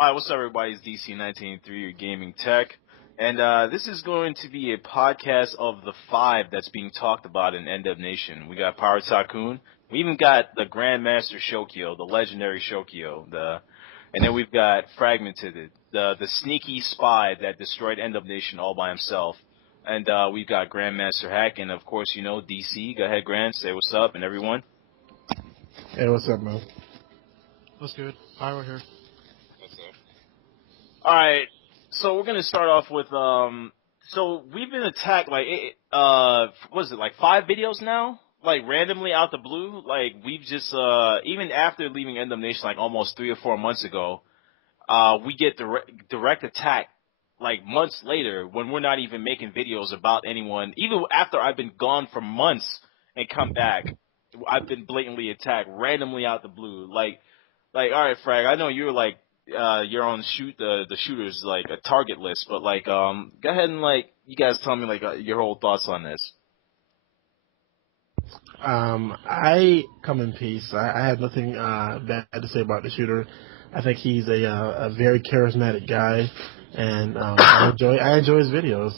Hi, what's up, everybody? It's DC1983, your gaming tech. And this is going to be a podcast of the five that's being talked about in Ndub-nation. We got Pyrotakun. We even got the Grandmaster Shokio, the legendary Shokio. And then we've got Fragmented, the sneaky spy that destroyed Ndub-nation all by himself. And we've got GrandmasterHeck, and of course, you know, DC. Go ahead, Grand, say what's up, and everyone. Hey, what's up, man? What's good? Pyro here. What's up? All right, so we're gonna start off with So we've been attacked like what is it, like 5 videos now? Like randomly out the blue. Like we've just even after leaving Ndub-nation like almost 3 or 4 months ago, we get direct attack like months later when we're not even making videos about anyone. Even after I've been gone for months and come back, I've been blatantly attacked randomly out the blue. Like all right, Frag, I know you're like you're on the shooters like a target list, but like go ahead and like you guys tell me like your whole thoughts on this. I come in peace. I have nothing bad to say about the shooter. I think he's a very charismatic guy, and I enjoy his videos.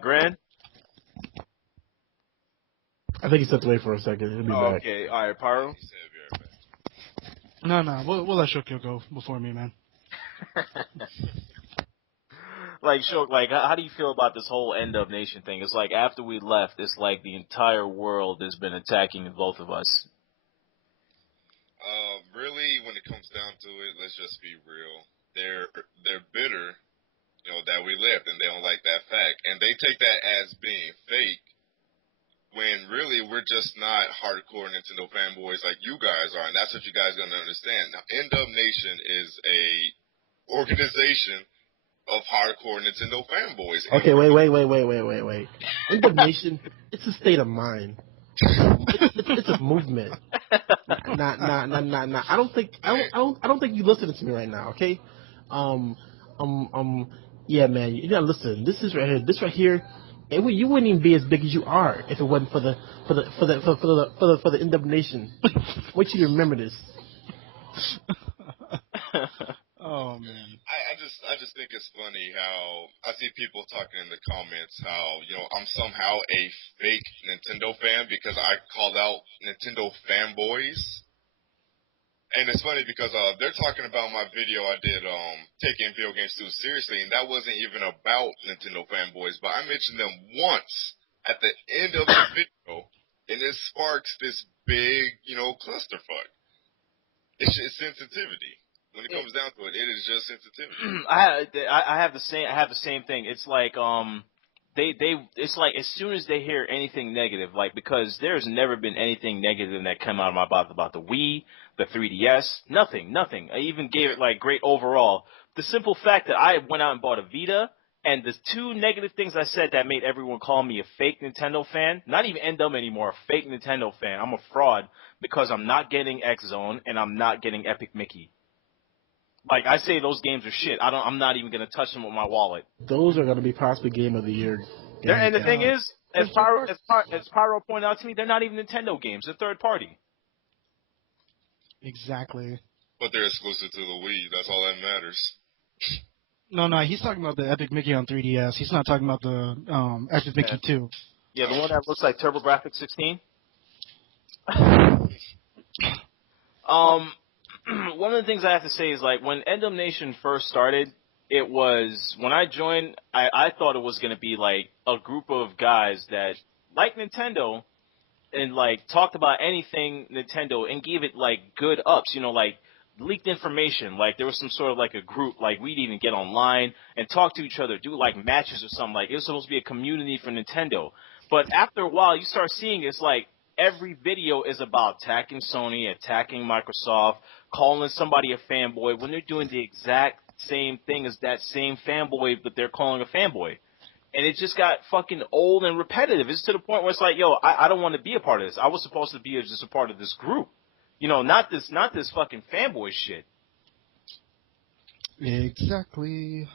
Grand? I think he stepped away for a second. He'll be back. Okay, all right, Pyro. No, we'll let Shokio go before me, man. Like, Shok, like, how do you feel about this whole Ndub-nation thing? It's like after we left, it's like the entire world has been attacking both of us. Really, when it comes down to it, let's just be real. They're bitter, you know, that we left, and they don't like that fact, and they take that as being fake. When really we're just not hardcore Nintendo fanboys like you guys are, and that's what you guys gonna understand. Now, Ndub-nation is a organization of hardcore Nintendo fanboys. Okay, wait. Ndub-nation, it's a state of mind. It's a movement. Nah. I don't think you listening to me right now. Okay. Yeah, man, you gotta listen. This right here. You wouldn't even be as big as you are if it wasn't for the Ndub-nation. I want you to remember this. Oh man. I just think it's funny how I see people talking in the comments how, you know, I'm somehow a fake Nintendo fan because I called out Nintendo fanboys. And it's funny because they're talking about my video I did taking video games too seriously, and that wasn't even about Nintendo fanboys, but I mentioned them once at the end of the video, and it sparks this big, you know, clusterfuck. It's just sensitivity. When it comes down to it, it is just sensitivity. I have the same thing. It's like it's like as soon as they hear anything negative, like because there's never been anything negative that come out of my mouth about the Wii, the 3DS, nothing. I even gave it like great overall. The simple fact that I went out and bought a Vita, and the 2 negative things I said that made everyone call me a fake Nintendo fan, not even Ndub anymore, a fake Nintendo fan. I'm a fraud because I'm not getting X Zone and I'm not getting Epic Mickey. Like, I say those games are shit. I'm not even gonna touch them with my wallet. Those are gonna be possibly game of the year. And the thing is, as Pyro pointed out to me, they're not even Nintendo games. They're third party. Exactly. But they're exclusive to the Wii. That's all that matters. No, he's talking about the Epic Mickey on 3DS. He's not talking about the Epic Mickey 2. Yeah, the one that looks like TurboGrafx 16. One of the things I have to say is, like, when Ndub-nation first started, it was, when I joined, I thought it was going to be, like, a group of guys that, like Nintendo, and, like, talked about anything Nintendo and gave it, like, good ups, you know, like, leaked information. Like, there was some sort of, like, a group, like, we'd even get online and talk to each other, do, like, matches or something. Like, it was supposed to be a community for Nintendo. But after a while, you start seeing it's like, every video is about attacking Sony, attacking Microsoft, calling somebody a fanboy when they're doing the exact same thing as that same fanboy that they're calling a fanboy. And it just got fucking old and repetitive. It's to the point where it's like, yo, I don't want to be a part of this. I was supposed to be just a part of this group. You know, not this fucking fanboy shit. Exactly.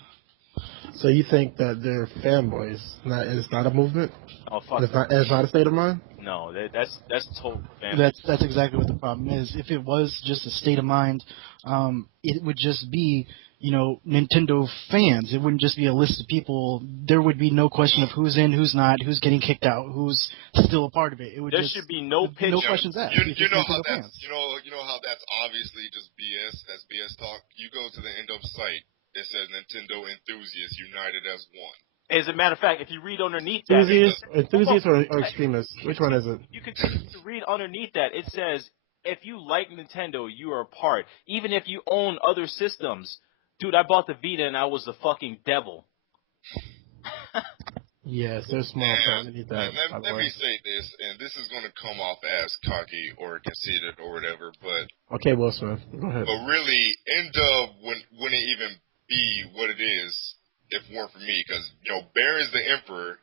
So you think that they're fanboys? It's not a movement. Oh fuck. It's not a state of mind. No, that's total fan. That's exactly what the problem is. If it was just a state of mind, it would just be, Nintendo fans. It wouldn't just be a list of people. There would be no question of who's in, who's not, who's getting kicked out, who's still a part of it. It would There should be no pitch. no questions asked. You know how that's you know how that's obviously just BS. That's BS talk. You go to the Ndub site. It says Nintendo enthusiasts united as one. As a matter of fact, if you read underneath that, Enthusiasts or extremists? Which one is it? You continue to read underneath that. It says, if you like Nintendo, you are a part. Even if you own other systems. Dude, I bought the Vita and I was the fucking devil. Yes, there's small print underneath that. Let me say this, and this is going to come off as cocky or conceited or whatever, but... Okay, Will Smith, go ahead. But really, Ndub wouldn't even be what it is if it weren't for me, because, Baron's the emperor,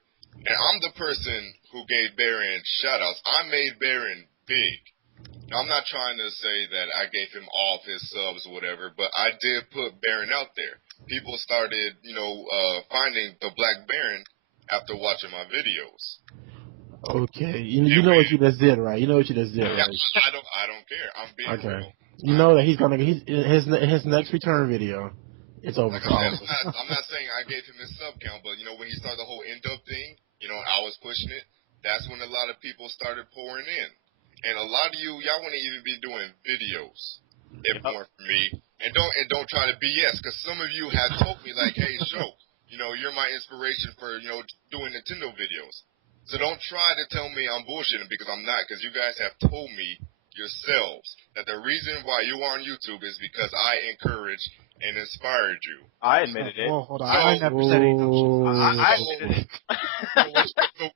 and I'm the person who gave Baron shoutouts. I made Baron big. Now, I'm not trying to say that I gave him all of his subs or whatever, but I did put Baron out there. People started, finding the Black Baron after watching my videos. Okay, you know what you just did, right? You know what you just did, right? I don't care. I'm being real. You know that his next return video. It's over. Like I'm not saying I gave him his sub count, but when he started the whole Ndub thing, I was pushing it. That's when a lot of people started pouring in, and a lot of y'all wouldn't even be doing videos if it weren't for me. And don't try to BS, because some of you had told me like, hey, Shok, you're my inspiration for doing Nintendo videos. So don't try to tell me I'm bullshitting, because I'm not. Because you guys have told me yourselves that the reason why you are on YouTube is because I encouraged and inspired you. I admitted it. Whoa, hold on. I never said anything. I admitted it.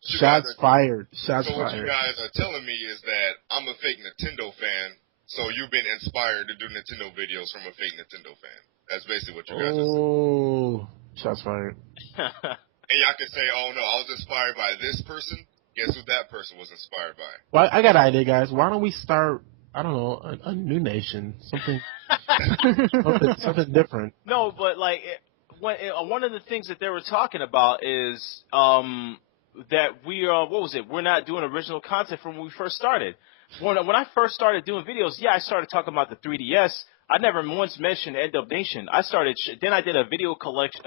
Shots fired. So what you guys are telling me is that I'm a fake Nintendo fan, so you've been inspired to do Nintendo videos from a fake Nintendo fan. That's basically what you guys are saying. Oh, shots fired. And y'all can say, oh no, I was inspired by this person. Guess who that person was inspired by? Well, I got an idea, guys. Why don't we start, I don't know, a new nation? Something different. No, but one of the things that they were talking about is that we're not doing original content from when we first started. When I first started doing videos, I started talking about the 3DS. I never once mentioned Ndub-nation. Then I did a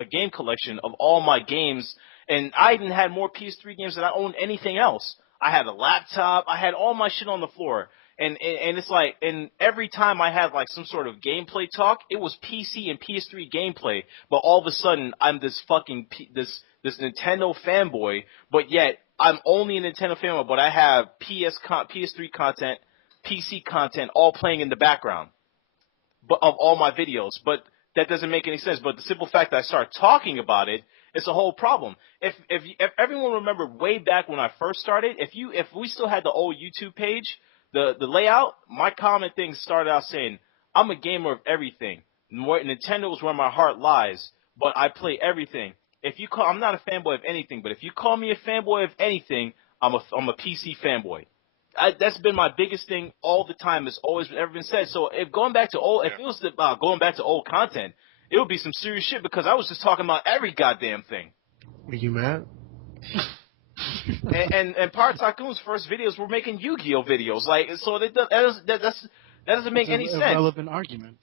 game collection of all my games, and I even had more PS3 games than I owned anything else. I had a laptop. I had all my shit on the floor. And it's like, and every time I had like some sort of gameplay talk, it was PC and PS3 gameplay. But all of a sudden, I'm this fucking this Nintendo fanboy. But yet, I'm only a Nintendo fanboy. But I have PS3 content, PC content, all playing in the background, of all my videos. But that doesn't make any sense. But the simple fact that I start talking about it, it's a whole problem. If everyone remembered way back when I first started, if we still had the old YouTube page. The layout, my comment thing started out saying, I'm a gamer of everything. Nintendo is where my heart lies, but I play everything. I'm not a fanboy of anything, but if you call me a fanboy of anything, I'm a PC fanboy. That's been my biggest thing all the time. It's always ever been said. So if going back to old content, it would be some serious shit, because I was just talking about every goddamn thing. Were you mad? and Pyrotakun's first videos were making Yu-Gi-Oh videos, so that doesn't make any sense. Irrelevant argument.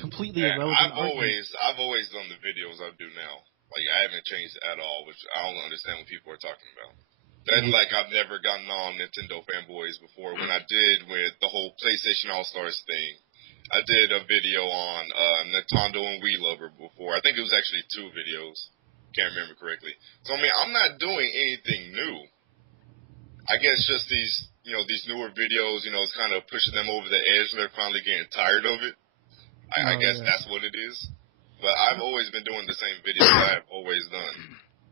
Completely irrelevant argument. I've always done the videos I do now. Like, I haven't changed at all, which I don't understand what people are talking about. And I've never gotten on Nintendo fanboys before. When I did with the whole PlayStation All-Stars thing, I did a video on Nintendo and Wii Lover before. I think it was actually 2 videos. Can't remember correctly. So, I mean, I'm not doing anything new. I guess just these newer videos, it's kind of pushing them over the edge, and they're finally getting tired of it. I guess that's what it is. But I've always been doing the same videos I've always done.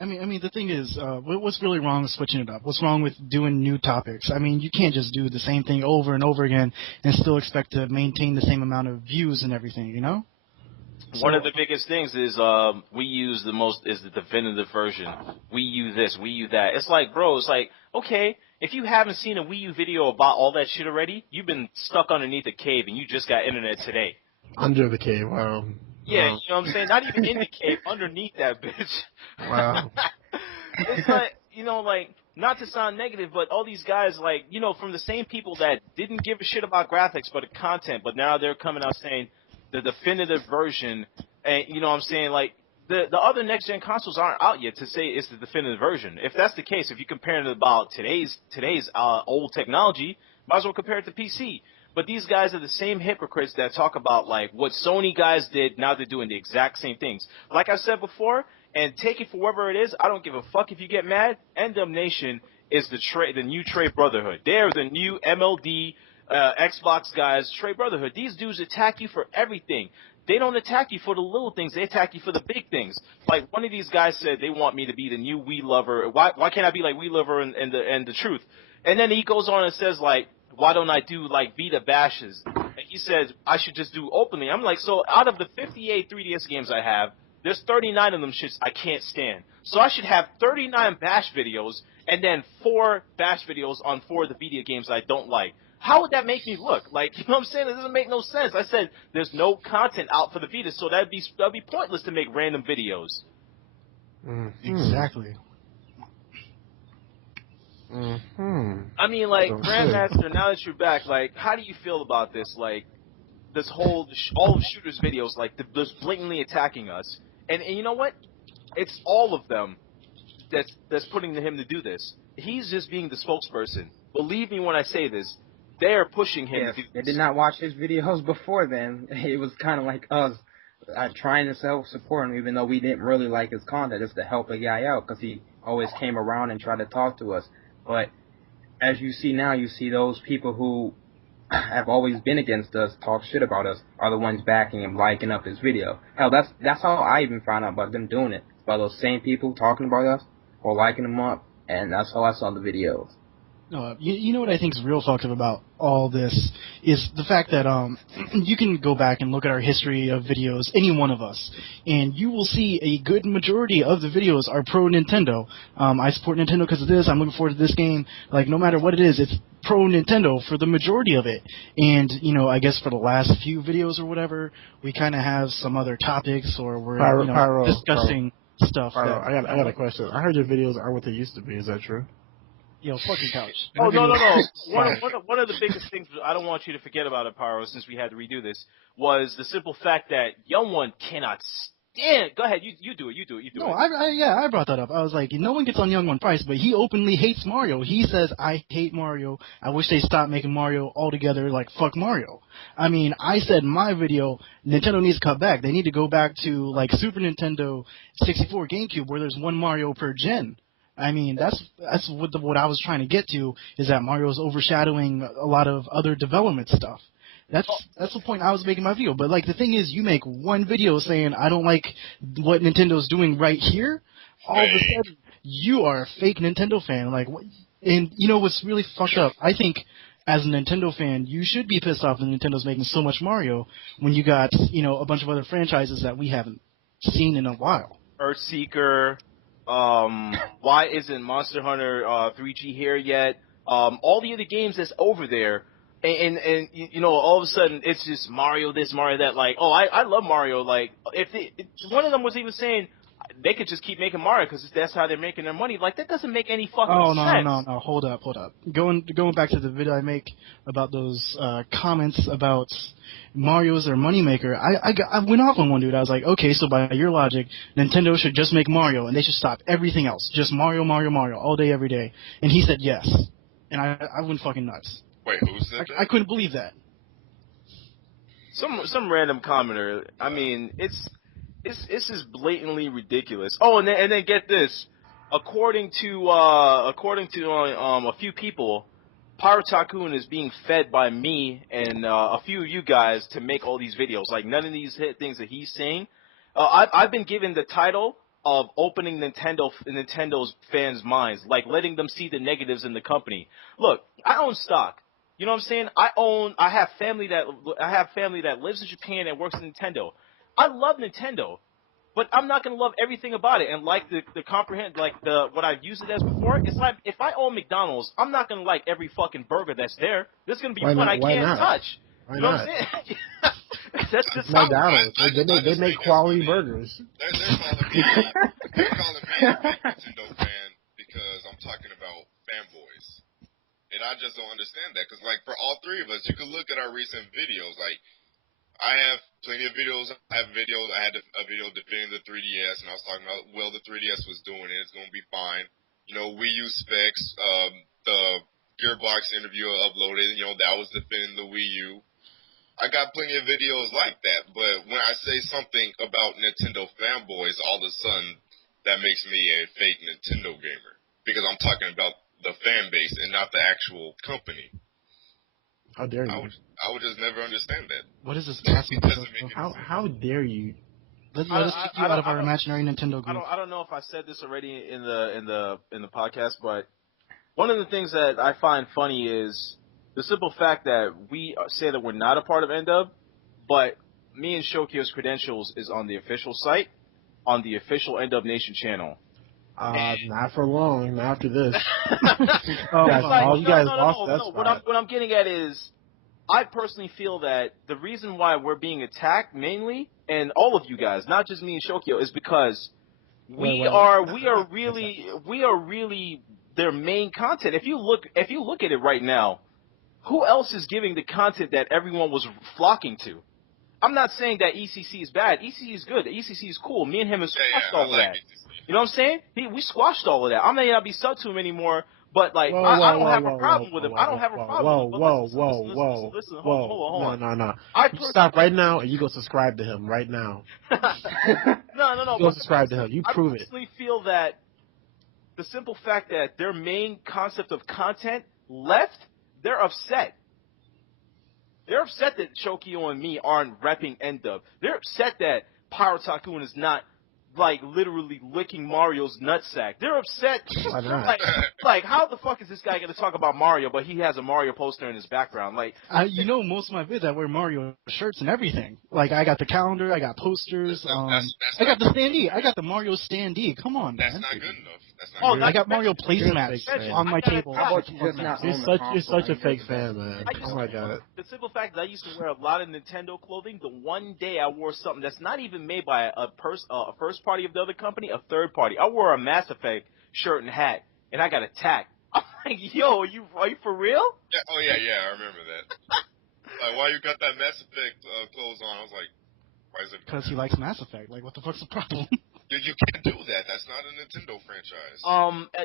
I mean, the thing is, what's really wrong with switching it up? What's wrong with doing new topics? I mean, you can't just do the same thing over and over again and still expect to maintain the same amount of views and everything, One of the biggest things is we use the definitive version. Wii U this, Wii U that. It's like, bro, okay, if you haven't seen a Wii U video about all that shit already, you've been stuck underneath a cave and you just got internet today. Under the cave, wow. Yeah, you know what I'm saying? Not even in the cave, underneath that bitch. Wow. It's like, like, not to sound negative, but all these guys, like, from the same people that didn't give a shit about graphics but the content, but now they're coming out saying the definitive version, and, you know what I'm saying, like, the other next-gen consoles aren't out yet to say it's the definitive version. If that's the case, if you compare it about today's old technology, might as well compare it to PC. But these guys are the same hypocrites that talk about, like, what Sony guys did, now they're doing the exact same things. Like I said before, and take it for whatever it is, I don't give a fuck if you get mad. Ndub-nation is the new trade brotherhood. They're the new MLD, Xbox guys, trade brotherhood. These dudes attack you for everything. They don't attack you for the little things. They attack you for the big things. Like, one of these guys said they want me to be the new Wii Lover. Why can't I be like Wii Lover and the truth? And then he goes on and says, like, why don't I do, like, Vita bashes? And he says I should just do openly. I'm like, so out of the 58 3DS games I have, there's 39 of them shits I can't stand. So I should have 39 bash videos and then 4 bash videos on 4 of the Vita games I don't like. How would that make me look? Like, you know what I'm saying? It doesn't make no sense. I said there's no content out for the Vita, so that'd be pointless to make random videos. Exactly. I mean, like, Grandmaster, now that you're back, like, how do you feel about this? Like, this whole, all of Shooter's videos, like, just blatantly attacking us. And you know what? It's all of them that's putting him to do this. He's just being the spokesperson. Believe me when I say this. They're pushing him to do this. They did not watch his videos before then. It was kind of like us trying to self-support him, even though we didn't really like his content, just to help the guy out, because he always came around and tried to talk to us. But as you see now, you see those people who have always been against us, talk shit about us, are the ones backing him, liking up his video. Hell, that's how I even found out about them doing it. By those same people talking about us or liking them up, and that's how I saw the videos. You know what I think is real fucked up about all this is the fact that you can go back and look at our history of videos, any one of us, and you will see a good majority of the videos are pro Nintendo. I support Nintendo because of this. I'm looking forward to this game. Like, no matter what it is, it's pro Nintendo for the majority of it. And, I guess for the last few videos or whatever, we kind of have some other topics, or we're discussing stuff. I got a question. I heard your videos are what they used to be. Is that true? Yo, fucking couch. Oh, no. One of the biggest things I don't want you to forget about it, Pyro, since we had to redo this, was the simple fact that Young One cannot stand. Go ahead, you do it. No, I brought that up. I was like, no one gets on Young One price, but he openly hates Mario. He says, I hate Mario. I wish they stopped making Mario altogether. Like, fuck Mario. I mean, I said in my video, Nintendo needs to cut back. They need to go back to, like, Super Nintendo 64 GameCube, where there's one Mario per gen. I mean, that's what I was trying to get to, is that Mario's overshadowing a lot of other development stuff. That's the point I was making my video. But, like, the thing is, you make one video saying, I don't like what Nintendo's doing right here, all of a sudden, you are a fake Nintendo fan. Like, and you know what's really fucked up? I think, as a Nintendo fan, you should be pissed off that Nintendo's making so much Mario when you got, a bunch of other franchises that we haven't seen in a while. Earthseeker, why isn't Monster Hunter 3G here yet? All the other games that's over there, and all of a sudden it's just Mario this, Mario that. Like, I love Mario. Like, if one of them was even saying they could just keep making Mario because that's how they're making their money. Like, that doesn't make any fucking sense. No, hold up. Going back to the video I make about those comments about Mario's their moneymaker, I went off on one dude. I was like, okay, so by your logic, Nintendo should just make Mario and they should stop everything else. Just Mario, all day, every day. And he said yes. And I went fucking nuts. Wait, who said that? I couldn't believe that. Some random commenter. I mean, it's just blatantly ridiculous. Oh, and then get this. According to a few people, Pyrotakun is being fed by me and a few of you guys to make all these videos. Like, none of these things that he's saying. I've been given the title of opening Nintendo's fans' minds, like letting them see the negatives in the company. Look, I own stock. You know what I'm saying? I have family that lives in Japan and works in Nintendo. I love Nintendo, but I'm not gonna love everything about it. And like what I've used it as before, it's like if I own McDonald's, I'm not gonna like every fucking burger that's there. There's gonna be one I can't touch. Why you know not? what I'm saying? That's just how. McDonald's. They make quality burgers. They're calling me a big Nintendo fan because I'm talking about fanboys. And I just don't understand that. Because, like, for all three of us, you can look at our recent videos. Like, I have plenty of videos. I had a video defending the 3DS, and I was talking about, well, the 3DS was doing it. It's going to be fine. You know, Wii U specs. The Gearbox interview I uploaded, you know, that was defending the Wii U. I got plenty of videos like that, but when I say something about Nintendo fanboys, all of a sudden, that makes me a fake Nintendo gamer. Because I'm talking about the fan base and not the actual company. How dare you? I would just never understand that. What is this blasphemy? How dare you? Let us kick you out of our imaginary Nintendo group. I don't know if I said this already in the podcast, but one of the things that I find funny is the simple fact that we say that we're not a part of Ndub, but me and Shokio's credentials is on the official site, on the official Ndub-nation channel. Not for long. Not after this. You guys lost that spot. What I'm getting at is, I personally feel that the reason why we're being attacked mainly, and all of you guys, not just me and Shokio, is because we are really their main content. If you look at it right now, who else is giving the content that everyone was flocking to? I'm not saying that ECC is bad. ECC is good. ECC is cool. Me and him have squashed all of that. You know what I'm saying? We squashed all of that. I may not be sub to him anymore, but like I don't have a problem with him. I don't have a problem with him. Listen, hold on. No. You stop right now and you go subscribe to him right now. No. Go subscribe to him. You prove it. I personally feel that the simple fact that their main concept of content left, they're upset. They're upset that Shokio and me aren't repping Ndub. They're upset that Pyrotakun is not, like, literally licking Mario's nutsack. They're upset. Why not? Like, how the fuck is this guy going to talk about Mario, but he has a Mario poster in his background? Like, you know, most of my vids, I wear Mario shirts and everything. Like, I got the calendar, I got posters, I got the standee. I got the Mario standee. Come on, man. That's not good enough. I got Mario placemats on my table. You're such a fake fan, man. Oh my god. The simple fact that I used to wear a lot of Nintendo clothing, the one day I wore something that's not even made by a first party of the other company, a third party. I wore a Mass Effect shirt and hat, and I got attacked. I'm like, yo, are you for real? Yeah, I remember that. Like, why you got that Mass Effect clothes on? I was like, why is it? Because he likes Mass Effect. Like, what the fuck's the problem? Dude, you can't do that. That's not a Nintendo franchise.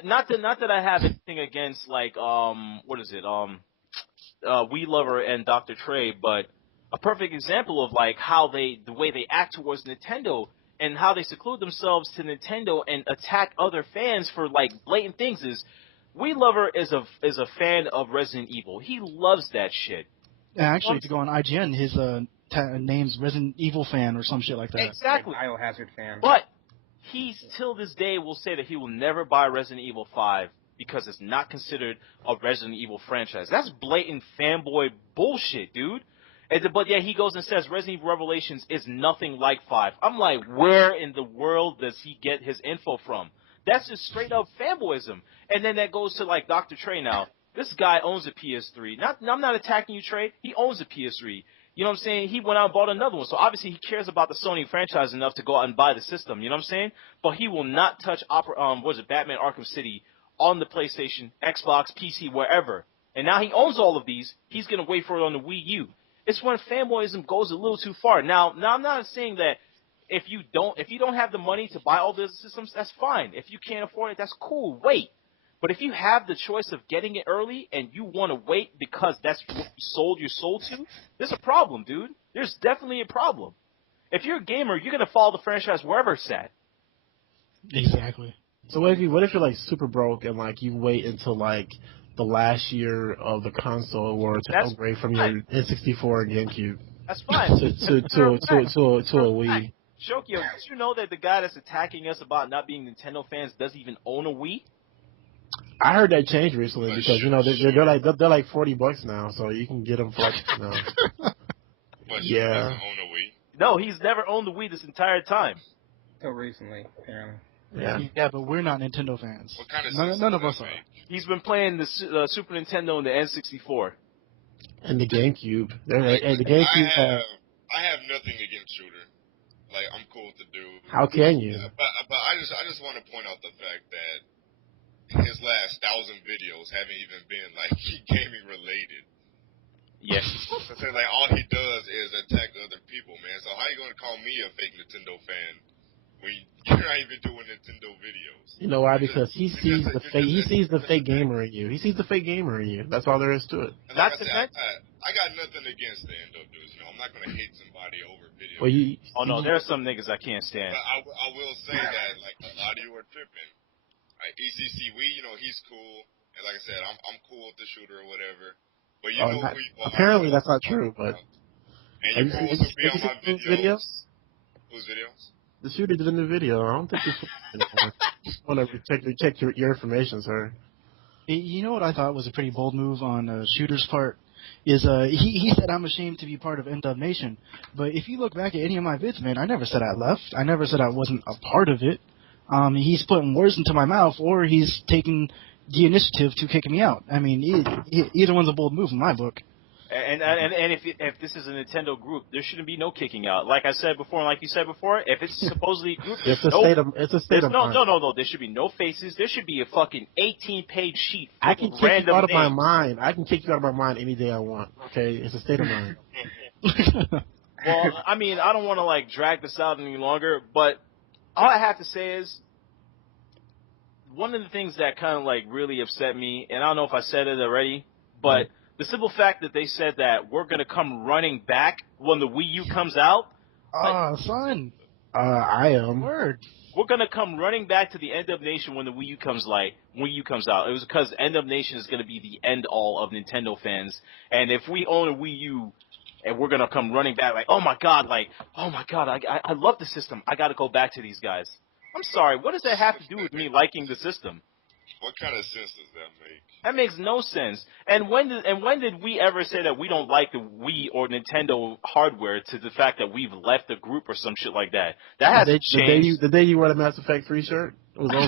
Not that I have anything against, like, what is it? Wii Lover and Dr. Trey, but a perfect example of, like, the way they act towards Nintendo and how they seclude themselves to Nintendo and attack other fans for, like, blatant things is, Wii Lover is a fan of Resident Evil. He loves that shit. Yeah, actually, if you go on IGN, his name's Resident Evil fan or some shit like that. Exactly. Biohazard fan. But he, till this day, will say that he will never buy Resident Evil 5 because it's not considered a Resident Evil franchise. That's blatant fanboy bullshit, dude. But yeah, he goes and says Resident Evil Revelations is nothing like 5. I'm like, where in the world does he get his info from? That's just straight up fanboyism. And then that goes to, like, Dr. Trey now. This guy owns a PS3. I'm not attacking you, Trey. He owns a PS3. You know what I'm saying? He went out and bought another one. So obviously he cares about the Sony franchise enough to go out and buy the system. You know what I'm saying? But he will not touch Batman Arkham City on the PlayStation, Xbox, PC, wherever. And now he owns all of these. He's going to wait for it on the Wii U. It's when fanboyism goes a little too far. Now I'm not saying that if you don't have the money to buy all those systems, that's fine. If you can't afford it, that's cool. Wait. But if you have the choice of getting it early and you want to wait because that's what you sold your soul to, there's a problem, dude. There's definitely a problem. If you're a gamer, you're going to follow the franchise wherever it's at. Exactly. So what if you're like super broke and like you wait until like the last year of the console or to upgrade from your N64 or GameCube? That's fine. to a Wii. Shokio, did you know that the guy that's attacking us about not being Nintendo fans doesn't even own a Wii? I heard that changed recently because they're like $40 now, so you can get them for like But yeah. Doesn't own a Wii? No, he's never owned the Wii this entire time. Till recently, apparently. Yeah, but we're not Nintendo fans. What kind of none of us are. He's been playing the Super Nintendo and the N64. And the GameCube. The GameCube. I have nothing against Shooter. Like, I'm cool with the dude. How can you? Yeah, but I just want to point out the fact that his last 1,000 videos haven't even been like gaming related. Yes. So it's like all he does is attack other people, man. So how you gonna call me a fake Nintendo fan when you're not even doing Nintendo videos? You know why? Because he sees the fake. He sees the fake gamer in you. He sees the fake gamer in you. That's all there is to it. And like I got nothing against the Ndub dudes. You know, I'm not gonna hate somebody over video. Well, Oh no, there's some niggas I can't stand. But I will say that like a lot of you are tripping. Like ECC, you know, he's cool, and like I said, I'm cool with the Shooter or whatever. But you know who you are. Apparently, that's not true. But and you're cool to be on my videos. Whose videos? The Shooter did in the video. I don't think this anymore. Just want to check your information, sir. You know what I thought was a pretty bold move on Shooter's part is he said I'm ashamed to be part of Ndub-nation. But if you look back at any of my vids, man, I never said I left. I never said I wasn't a part of it. He's putting words into my mouth, or he's taking the initiative to kick me out. I mean, either one's a bold move in my book. And if this is a Nintendo group, there shouldn't be no kicking out. Like I said before, and like you said before, if it's supposedly a group, it's a state of mind. No. There should be no faces. There should be a fucking 18-page sheet. I can kick you out of my mind. I can kick you out of my mind any day I want. Okay, it's a state of mind. Well, I mean, I don't want to like drag this out any longer, but all I have to say is one of the things that kind of like really upset me, and I don't know if I said it already, but the simple fact that they said that we're going to come running back when the Wii U comes out. Son. I am. Word. We're going to come running back to the Ndub-nation when the Wii U comes out. It was because Ndub-nation is going to be the end all of Nintendo fans. And if we own a Wii U and we're going to come running back like, oh my God, I love the system. I got to go back to these guys. I'm sorry. What does that have to do with me liking the system? What kind of sense does that make? That makes no sense. And when did we ever say that we don't like the Wii or Nintendo hardware to the fact that we've left the group or some shit like that? That hasn't changed. The day you wore the Mass Effect 3 shirt, it was over.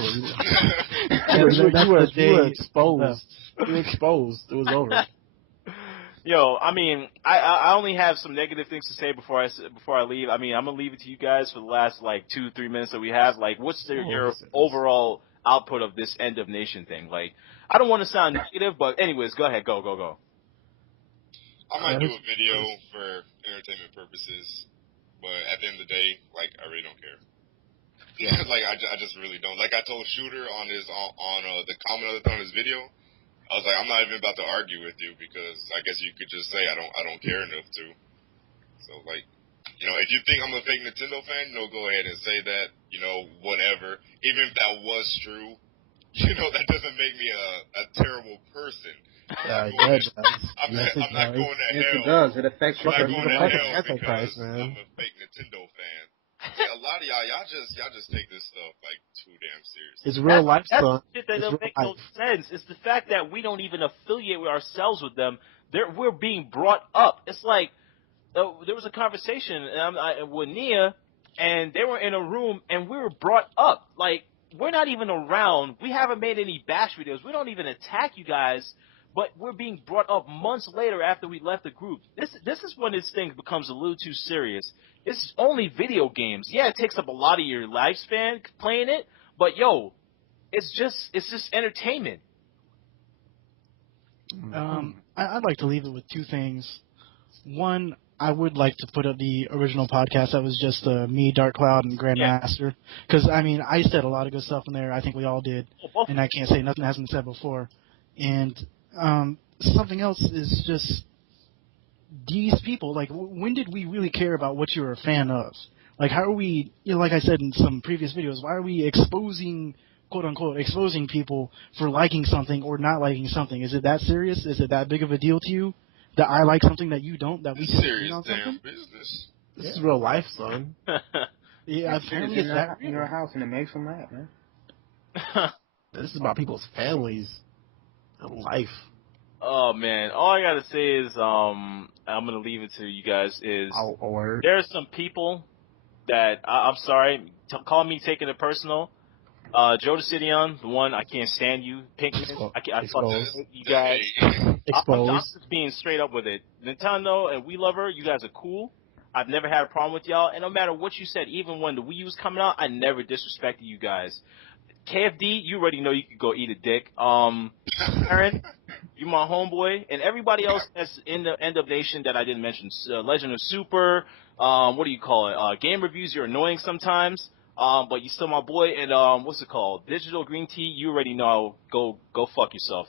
You were exposed. You were exposed. It was over. Yo, I mean, I only have some negative things to say before I leave. I mean, I'm gonna leave it to you guys for the last like 2-3 minutes that we have. Like, what's your overall output of this Ndub-nation thing? Like, I don't want to sound negative, but anyways, go ahead, go. I might do a video for entertainment purposes, but at the end of the day, like, I really don't care. Yeah, like I just really don't. Like I told Shooter on the comment on his video, I was like, I'm not even about to argue with you because I guess you could just say I don't care enough to. So like, you know, if you think I'm a fake Nintendo fan, go ahead and say that. You know, whatever. Even if that was true, you know, that doesn't make me a terrible person. I'm not going to hell. Yes, it does. It affects your I'm not going to hell because I'm a fake Nintendo fan. Like, a lot of y'all just take this stuff like too damn serious. It's real life, son. That's shit that doesn't make no sense. It's the fact that we don't even affiliate ourselves with them. We're being brought up. It's like there was a conversation with Nia, and they were in a room, and we were brought up. Like, we're not even around. We haven't made any bash videos. We don't even attack you guys, but we're being brought up months later after we left the group. This is when this thing becomes a little too serious. It's only video games. Yeah, it takes up a lot of your lifespan playing it, but yo, it's just entertainment. I'd like to leave it with two things. One, I would like to put up the original podcast that was just me, Dark Cloud, and Grandmaster. Because, I mean, I said a lot of good stuff in there. I think we all did. And I can't say nothing hasn't been said before. And something else is just these people. Like, when did we really care about what you're a fan of? Like, how are we, you know, like I said in some previous videos, why are we exposing, quote-unquote, exposing people for liking something or not liking something? Is it that serious? Is it that big of a deal to you? That I like something that you don't, that we disagree on something? Business. This is real life, son. Yeah, apparently it's that in your house and it makes them mad, man. This is about people's families and life. Oh man, all I gotta say is I'm gonna leave it to you guys. Is there are some people that I'm sorry, call me taking it personal. Joe Decidion, the one I can't stand you. Pinkman, I fucking hate you guys. I'm just being straight up with it. Nintendo and We Lover, you guys are cool. I've never had a problem with y'all, and no matter what you said, even when the Wii U was coming out, I never disrespected you guys. KFD, you already know you could go eat a dick. Aaron, you my homeboy, and everybody else that's in the Ndub-nation that I didn't mention. Legend of Super, what do you call it? Game reviews, you're annoying sometimes, but you still my boy. And what's it called? Digital Green Tea, you already know. Go fuck yourself.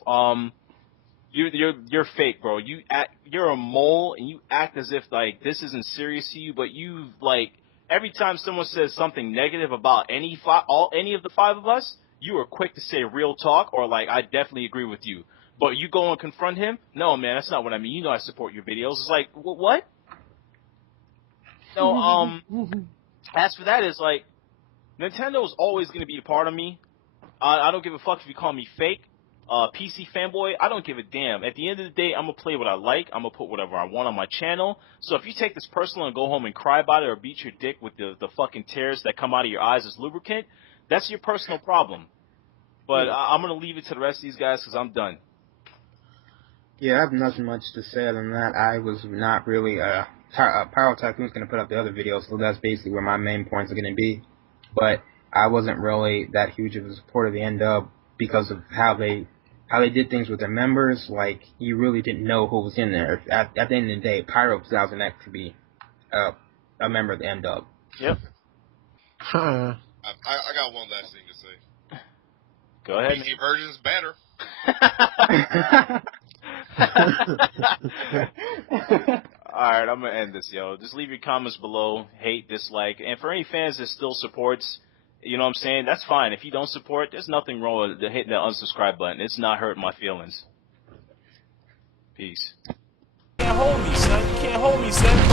You're fake, bro. You're a mole, and you act as if like this isn't serious to you. But you like every time someone says something negative about any of the five of us, you are quick to say real talk or like I definitely agree with you. But you go and confront him? No, man, that's not what I mean. You know I support your videos. It's like what? No, as for that, is like Nintendo is always going to be a part of me. I don't give a fuck if you call me fake. PC fanboy, I don't give a damn. At the end of the day, I'm gonna play what I like. I'm gonna put whatever I want on my channel. So if you take this personal and go home and cry about it or beat your dick with the fucking tears that come out of your eyes as lubricant, that's your personal problem. But I'm gonna leave it to the rest of these guys because I'm done. Yeah, I have nothing much to say other than that. I was not really Pyrotakun going to put up the other videos, so that's basically where my main points are going to be. But I wasn't really that huge of a supporter of the Ndub because of how they did things with their members. Like, you really didn't know who was in there. At the end of the day, Pyro 2000X could be a member of the Ndub. Yep. I got one last thing to say. Go ahead. PC version's better. Alright, I'm gonna end this, yo. Just leave your comments below, hate, dislike, and for any fans that still supports, you know what I'm saying, that's fine. If you don't support, there's nothing wrong with hitting that unsubscribe button. It's not hurting my feelings. Peace. You can't hold me, son. You can't hold me, son.